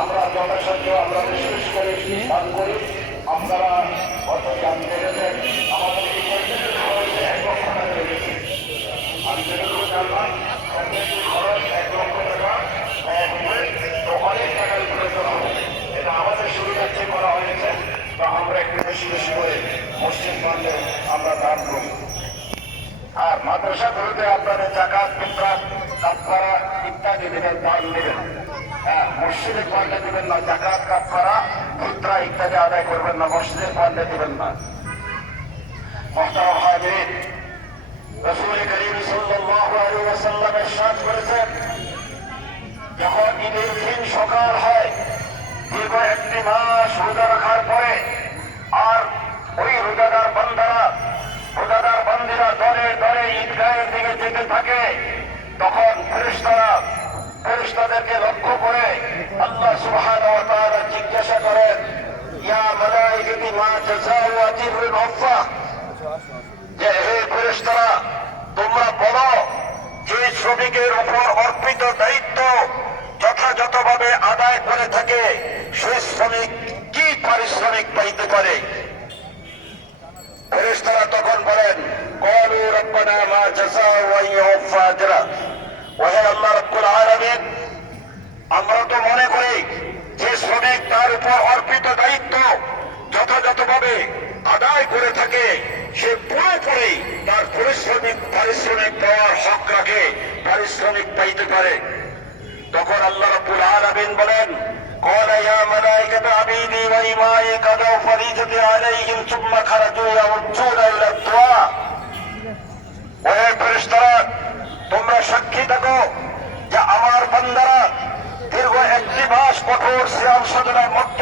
আমরা যথাসাধ্য আমরা বিশ্বাস করে দান করি। আপনারা অর্থাৎ জানতে আমাদের কোষাগুলোতে আপনাদের জাকাত ফিতরাত কাফারা ইত্যাদি দেবেন দান দেবেন। হ্যাঁ মসজিদে দেবেন না ইত্যাদি আদায় করবেন না না। করেছেন, যখন ঈদের জিজ্ঞাসা করেন তোমরা বলো, যে শ্রমিকের উপর অর্পিত দায়িত্ব যথাযথভাবে আদায় করে থাকে সেই শ্রমিক কি পারিশ্রমিক পাইতে পারে? ফেরেশতারা তখন বলেন, কলু রব্বানা মা জাযাউ ওয়া আজরা ওহে আল্লাহ রাব্বুল আলামিন আমরা তো মনে করি যে শ্রমিক তার উপর অর্পিত দায়িত্ব যথাযথভাবে আদায় করে থাকে সে পুরোপুরি তার পরিশ্রমিক পারিশ্রমিক পাওয়ার হক রাখে পারিশ্রমিক পাইতে পারে তখন আল্লাহ রাব্বুল আলামিন বলেন قال يا ملائكة عبيدي وإمائي قضوا فريضتي عليهم ثم خرجوا يرجون إلى الدعاء ওহে ফেরেশতারা তোমরা সাক্ষী থাকো যে আমার বান্দারা দীর্ঘ একটি মাস কঠোর শ্যাম সাধনার মধ্য